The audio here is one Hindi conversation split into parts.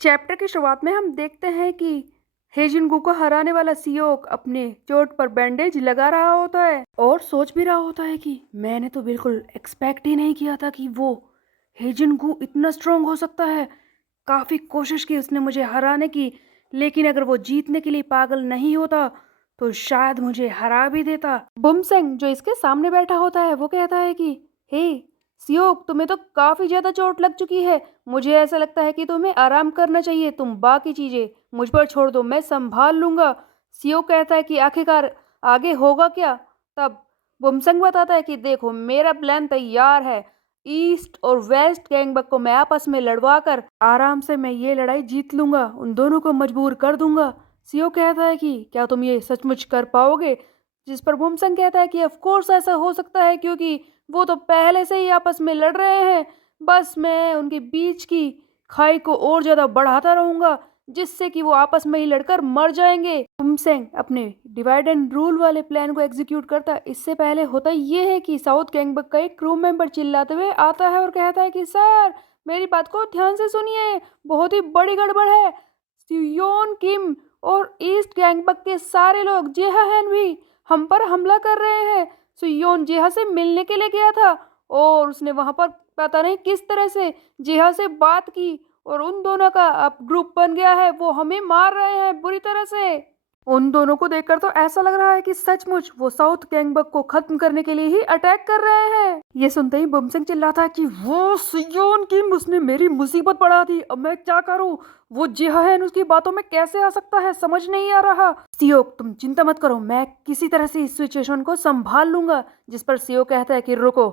चैप्टर की शुरुआत में हम देखते हैं कि हेजिनगू को हराने वाला सियोक अपने चोट पर बैंडेज लगा रहा होता है और सोच भी रहा होता है कि मैंने तो बिल्कुल एक्सपेक्ट ही नहीं किया था कि वो हेजिनगू इतना स्ट्रांग हो सकता है। काफ़ी कोशिश की उसने मुझे हराने की, लेकिन अगर वो जीतने के लिए पागल नहीं होता तो शायद मुझे हरा भी देता। बुमसेंग जो इसके सामने बैठा होता है वो कहता है कि हे सियोक, तुम्हें तो काफ़ी ज़्यादा चोट लग चुकी है। मुझे ऐसा लगता है कि तुम्हें आराम करना चाहिए। तुम बाकी चीजें मुझ पर छोड़ दो, मैं संभाल लूंगा। सीओ कहता है कि आखिरकार आगे होगा क्या। तब बुमसंग बताता है कि देखो, मेरा प्लान तैयार है। ईस्ट और वेस्ट गैंगबक को मैं आपस में लड़वा कर आराम से मैं ये लड़ाई जीत लूंगा, उन दोनों को मजबूर कर दूंगा। सीओ कहता है कि क्या तुम ये सचमुच कर पाओगे। जिस पर बुमसंग कहता है कि ऑफ कोर्स ऐसा हो सकता है, क्योंकि वो तो पहले से ही आपस में लड़ रहे हैं। बस मैं उनके बीच की खाई को और ज्यादा बढ़ाता रहूंगा, जिससे कि वो आपस में ही लड़कर मर जाएंगे। तुमसेंग अपने डिवाइड एंड रूल वाले प्लान को एग्जीक्यूट करता है। इससे पहले होता ये है कि साउथ गैंगबक का एक क्रू मेंबर चिल्लाते हुए आता है और कहता है कि सर, मेरी बात को ध्यान से सुनिए, बहुत ही बड़ी गड़बड़ है। सियोन किम और ईस्ट गैंगबक के सारे लोग, जेहाहैन भी हम पर हमला कर रहे हैं। सियोन जेहा से मिलने के लिए गया था और उसने वहां पर पता नहीं किस तरह से जेहा से बात की और उन दोनों का अब ग्रुप बन गया है। वो हमें मार रहे हैं बुरी तरह से। उन दोनों को देखकर तो ऐसा लग रहा है कि सचमुच वो साउथ गैंगबक को खत्म करने के लिए ही अटैक कर रहे हैं। ये सुनते ही बुमसिंग चिल्लाता है कि वो सियोन किम, उसने मेरी मुसीबत बढ़ा दी, अब मैं क्या करूं। वो जेहान उसकी बातों में कैसे आ सकता है, समझ नहीं आ रहा। सियोक, तुम चिंता मत करो, मैं किसी तरह से इस सिचुएशन को संभाल लूंगा। जिस पर सियो कहता है कि रुको,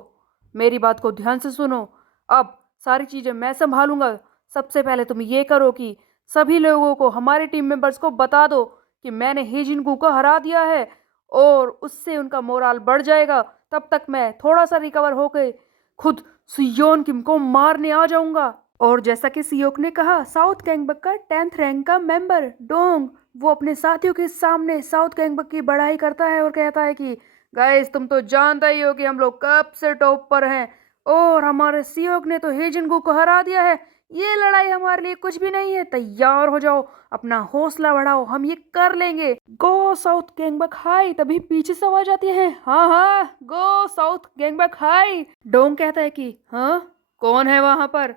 मेरी बात को ध्यान से सुनो। अब सारी चीजें मैं संभालूंगा। सबसे पहले तुम ये करो कि सभी लोगों को, हमारे टीम मेंबर्स को बता दो कि मैंने हेजिनगू को हरा दिया है और उससे उनका मोराल बढ़ जाएगा। तब तक मैं थोड़ा सा रिकवर होकर खुद सियोन किम को मारने आ जाऊंगा। और जैसा कि सियोक ने कहा, साउथ गैंगबक का 10th रैंक का मेंबर डोंग, वो अपने साथियों के सामने साउथ गैंगबक की बड़ाई करता है और कहता है कि गाइस, तुम तो जानता ही हो कि हम लोग कब से टॉप पर हैं और हमारे सियोक ने तो हेजिनगू को हरा दिया है। ये लड़ाई हमारे लिए कुछ भी नहीं है। तैयार हो जाओ, अपना हौसला बढ़ाओ, हम ये कर लेंगे। Go south Gangbuk High. तभी पीछे से आवाज आती है, हाँ हाँ, गो साउथ गैंगबक हाई। डोंग कहता है कि हाँ, कौन है वहां पर।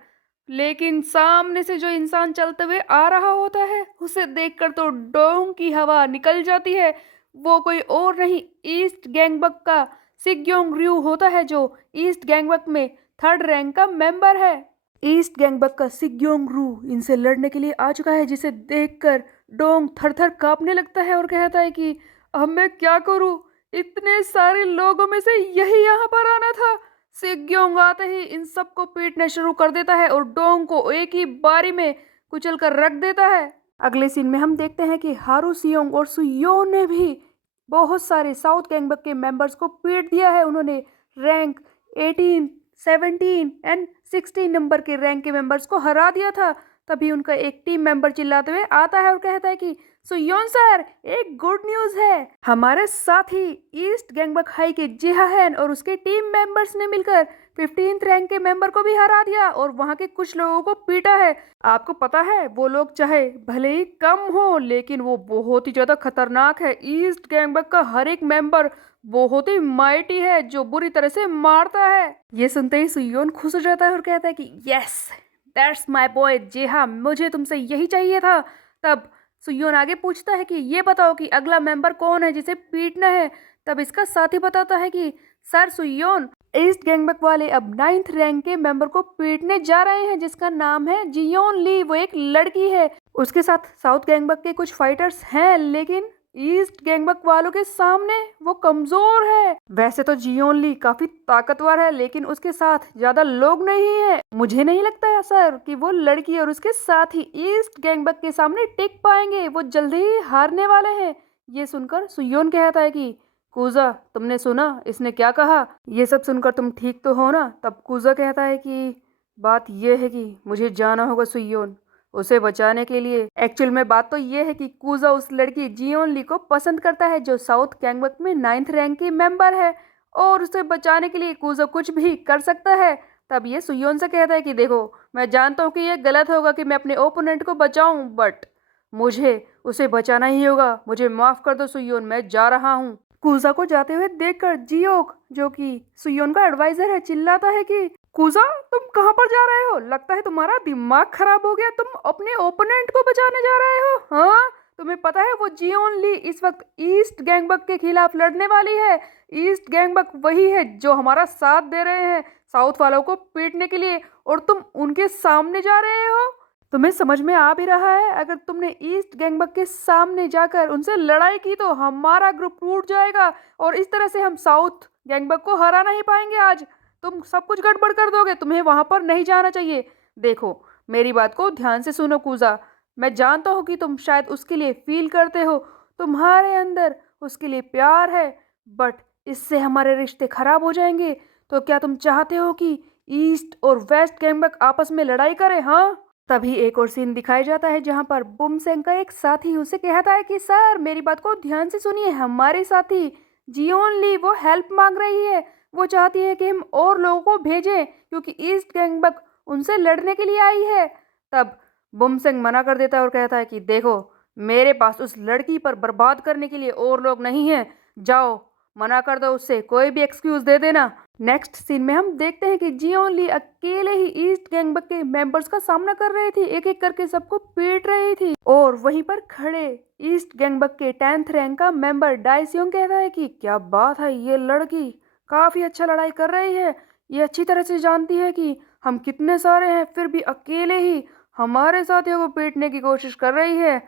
लेकिन सामने से जो इंसान चलते हुए आ रहा होता है, उसे देखकर तो डोंग की हवा निकल जाती है। वो कोई और नहीं, ईस्ट गैंगबक का सिग्योंग रयू होता है, जो ईस्ट गैंगबक में 3rd रैंक का मेंबर है। ईस्ट गैंगबक का सिग्योंग रू इनसे लड़ने के लिए आ चुका है, जिसे देखकर डोंग थर थर कांपने लगता है और कहता है कि अब मैं क्या करूं, इतने सारे लोगों में से यही यहाँ पर आना था। सिग्योंग आते ही इन सबको पीटना शुरू कर देता है और डोंग को एक ही बारी में कुचल कर रख देता है। अगले सीन में हम देखते हैं कि हारू सियोंग और सुयो ने भी बहुत सारे साउथ गैंगबक के मेंबर्स को पीट दिया है। उन्होंने रैंक 18, 17 एंड 16 नंबर के रैंक के मेंबर्स को हरा दिया था। तभी उनका एक टीम मेंबर चिल्लाते हुए आता है और कहता है कि सुयोन सर, एक गुड न्यूज है। हमारे साथी ईस्ट गैंगबक हाई के जिहाहैन और उसके टीम मेंबर्स ने मिलकर 15th रैंक के मेंबर को भी हरा दिया और वहां के कुछ लोगों को पीटा है। आपको पता है, वो लोग चाहे भले ही कम हो, लेकिन वो बहुत ही ज्यादा खतरनाक है। ईस्ट गैंगबक का हर एक मेंबर बहुत ही माइटी है, जो बुरी तरह से मारता है। ये सुनते ही सुयोन खुश हो जाता है और कहता है कि यस, दैट्स माय बॉय। जी हाँ, मुझे तुमसे यही चाहिए था। तब सुयोन आगे पूछता है कि ये बताओ कि अगला मेंबर कौन है जिसे पीटना है। तब इसका साथी बताता है कि सर सुयोन, ईस्ट गैंगबक वाले अब 9th रैंक के मेंबर को पीटने जा रहे हैं, जिसका नाम है जियोन ली। वो एक लड़की है। उसके साथ साउथ गैंगबक के कुछ फाइटर्स हैं, लेकिन ईस्ट गैंगबक वालों के सामने वो कमजोर है। वैसे तो जियोन ली काफी ताकतवर है, लेकिन उसके साथ ज्यादा लोग नहीं है। मुझे नहीं लगता है सर कि वो लड़की और उसके साथ ही ईस्ट गैंगबक के सामने टिक पाएंगे। वो जल्दी ही हारने वाले हैं। ये सुनकर सुयोन कहता है कि कूजा, तुमने सुना इसने क्या कहा। ये सब सुनकर तुम ठीक तो हो ना। तब कूजा कहता है कि बात यह है कि मुझे जाना होगा सुयोन, उसे बचाने के लिए। एक्चुअल में बात तो ये है कि कूजा उस लड़की जियोन ली को पसंद करता है, जो साउथ गैंगबक में 9th रैंक की मेंबर है, और उसे बचाने के लिए कूजा कुछ भी कर सकता है। तब ये सुयोन से कहता है कि देखो, मैं जानता हूँ कि ये गलत होगा कि मैं अपने ओपोनेंट को बचाऊं, बट मुझे उसे बचाना ही होगा। मुझे माफ कर दो सुयोन, मैं जा रहा हूँ। कूजा को जाते हुए देखकर जियोक, जो कि सुयोन का एडवाइजर है, चिल्लाता है कि कूजा, तुम कहाँ पर जा रहे हो? लगता है तुम्हारा दिमाग खराब हो गया। तुम अपने ओपोनेंट को बचाने जा रहे हो? हाँ, तुम्हें पता है वो जियोन ली इस वक्त ईस्ट गैंगबक के खिलाफ लड़ने वाली है। ईस्ट गैंगबक वही है जो हमारा साथ दे रहे हैं साउथ वालों को पीटने के लिए, और तुम उनके सामने जा रहे हो। तुम्हें समझ में आ भी रहा है, अगर तुमने ईस्ट गैंगबक के सामने जाकर उनसे लड़ाई की तो हमारा ग्रुप टूट जाएगा और इस तरह से हम साउथ गैंगबक को हरा नहीं पाएंगे। आज तुम सब कुछ गड़बड़ कर दोगे। तुम्हें वहां पर नहीं जाना चाहिए। देखो, मेरी बात को ध्यान से सुनो कूजा। मैं जानता हूँ कि तुम शायद उसके लिए फील करते हो, तुम्हारे अंदर उसके लिए प्यार है, बट इससे हमारे रिश्ते खराब हो जाएंगे। तो क्या तुम चाहते हो कि ईस्ट और वेस्ट गैंगबक आपस में लड़ाई करें? हाँ। तभी एक और सीन दिखाया जाता है जहां पर बुमसेंग का एक साथी उसे कहता है कि सर, मेरी बात को ध्यान से सुनिए। हमारे साथी जियोन ली वो हेल्प मांग रही है। वो चाहती है कि हम और लोगों को भेजें क्योंकि ईस्ट गैंगबक उनसे लड़ने के लिए आई है। तब बुमसेंग मना कर देता है और कहता है कि देखो, मेरे पास उस लड़की पर बर्बाद करने के लिए और लोग नहीं हैं। जाओ, मना कर दो उससे, कोई भी एक्सक्यूज दे देना। नेक्स्ट सीन में हम देखते हैं कि जियोन ली अकेले ही ईस्ट गैंगबक के मेंबर्स का सामना कर रही थी, एक एक करके सबको पीट रही थी। और वहीं पर खड़े ईस्ट गैंगबक के 10th रैंक का मेंबर डाइसियोंग कहता है कि क्या बात है, ये लड़की काफी अच्छा लड़ाई कर रही है। ये अच्छी तरह से जानती है कि हम कितने सारे हैं, फिर भी अकेले ही हमारे साथियों को पीटने की कोशिश कर रही है।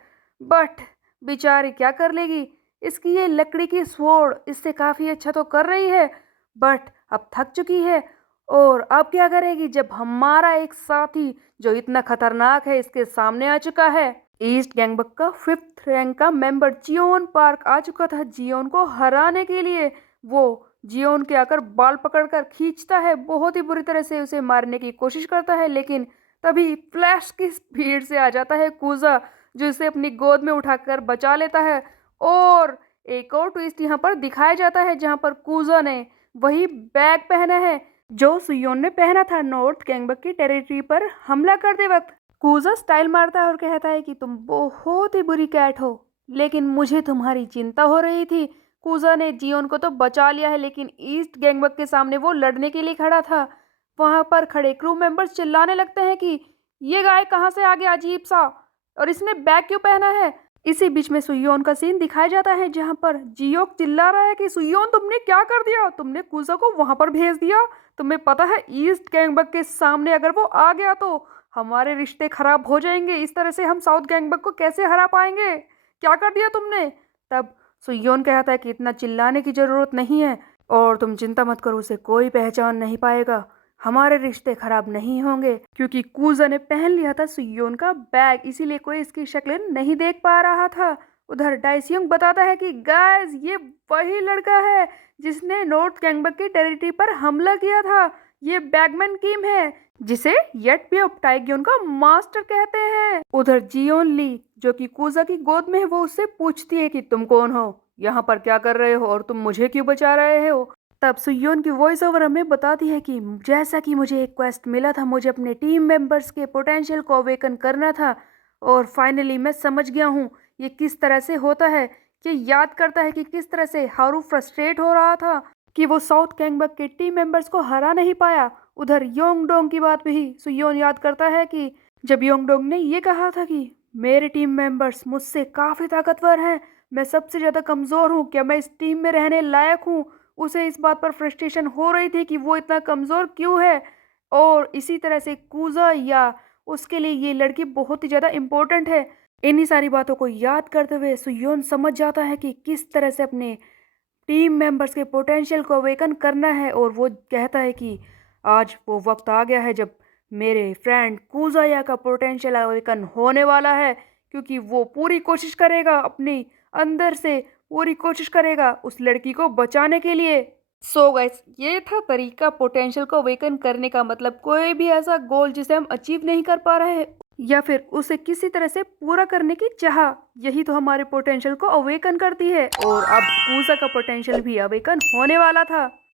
बट बेचारी क्या कर लेगी, इसकी ये लकड़ी की स्वॉर्ड इससे काफी अच्छा तो कर रही है, बट अब थक चुकी है। और अब क्या करेगी जब हमारा एक साथी जो इतना खतरनाक है इसके सामने आ चुका है। ईस्ट गैंगबक का 5th रैंक का मेंबर जियोन पार्क आ चुका था जियोन को हराने के लिए। वो जियोन के आकर बाल पकड़कर खींचता है, बहुत ही बुरी तरह से उसे मारने की कोशिश करता है, लेकिन तभी फ्लैश की स्पीड से आ जाता है कूजा, जो इसे अपनी गोद में उठाकर बचा लेता है। और एक और ट्विस्ट यहाँ पर दिखाया जाता है जहाँ पर कूजा ने वही बैग पहना है जो सुयोन ने पहना था नॉर्थ गैंगबक की टेरिटरी पर हमला करते वक्त। कूजा स्टाइल मारता है और कहता है कि तुम बहुत ही बुरी कैट हो, लेकिन मुझे तुम्हारी चिंता हो रही थी। कूजा ने जियोन को तो बचा लिया है, लेकिन ईस्ट गैंगबक के सामने वो लड़ने के लिए खड़ा था। वहां पर खड़े क्रू मेंबर्स चिल्लाने लगते हैं कि ये गाय कहाँ से आ गया अजीब सा, और इसने बैग क्यों पहना है। इसी बीच में सुयोन का सीन दिखाया जाता है जहां पर जियोक चिल्ला रहा है कि सुयोन, तुमने क्या कर दिया? तुमने कूजा को वहां पर भेज दिया। तुम्हें पता है ईस्ट गैंगबक के सामने अगर वो आ गया तो हमारे रिश्ते खराब हो जाएंगे। इस तरह से हम साउथ गैंगबक को कैसे हरा पाएंगे? क्या कर दिया तुमने? तब सुयोन कहता है कि इतना चिल्लाने की जरूरत नहीं है, और तुम चिंता मत करो, उसे कोई पहचान नहीं पाएगा। हमारे रिश्ते खराब नहीं होंगे क्योंकि कूजा ने पहन लिया था सुयोन का बैग, इसीलिए कोई इसकी शक्ल नहीं देख पा रहा था। उधर डाइसियोंग बताता है कि गाइस, ये वही लड़का है जिसने नॉर्थ गैंगबक की टेरिटरी पर हमला किया था। ये बैगमैन किम है, जिसे येट पे ऑफ टाइग्योन का मास्टर कहते हैं। उधर जियोन ली, जो कि कूजा की गोद में है, वो उससे पूछती है कि तुम कौन हो, यहाँ पर क्या कर रहे हो, और तुम मुझे क्यों बचा रहे हो। तब सुयोन की वॉइस ओवर हमें बताती है कि जैसा कि मुझे एक क्वेस्ट मिला था, मुझे अपने टीम मेंबर्स के पोटेंशियल को अवेकन करना था, और फाइनली मैं समझ गया हूँ ये किस तरह से होता है। ये याद करता है कि किस तरह से हारू फ्रस्ट्रेट हो रहा था कि वो साउथ गैंगबक के टीम मेंबर्स को हरा नहीं पाया। उधर योंगडोंग की बात भी सुयोन याद करता है कि जब योंगडोंग ने ये कहा था कि मेरे टीम मेंबर्स मुझसे काफ़ी ताकतवर हैं, मैं सबसे ज़्यादा कमज़ोर हूँ, क्या मैं इस टीम में रहने लायक हूँ। उसे इस बात पर फ्रस्ट्रेशन हो रही थी कि वो इतना कमज़ोर क्यों है। और इसी तरह से कूजा या उसके लिए ये लड़की बहुत ही ज़्यादा इम्पोर्टेंट है। इन्हीं सारी बातों को याद करते हुए सुयोन समझ जाता है कि किस तरह से अपने टीम मेंबर्स के पोटेंशियल को अवेकन करना है, और वो कहता है कि आज वो वक्त आ गया है जब मेरे फ्रेंड कूजाया का पोटेंशियल अवेकन होने वाला है, क्योंकि वो पूरी कोशिश करेगा, अपनी अंदर से पूरी कोशिश करेगा उस लड़की को बचाने के लिए। सो गाइस, ये था तरीका पोटेंशियल को अवेकन करने का। मतलब कोई भी ऐसा गोल जिसे हम अचीव नहीं कर पा रहे या फिर उसे किसी तरह से पूरा करने की चाह, यही तो हमारे पोटेंशियल को अवेकन करती है। और अब कूजा का पोटेंशियल भी अवेकन होने वाला था।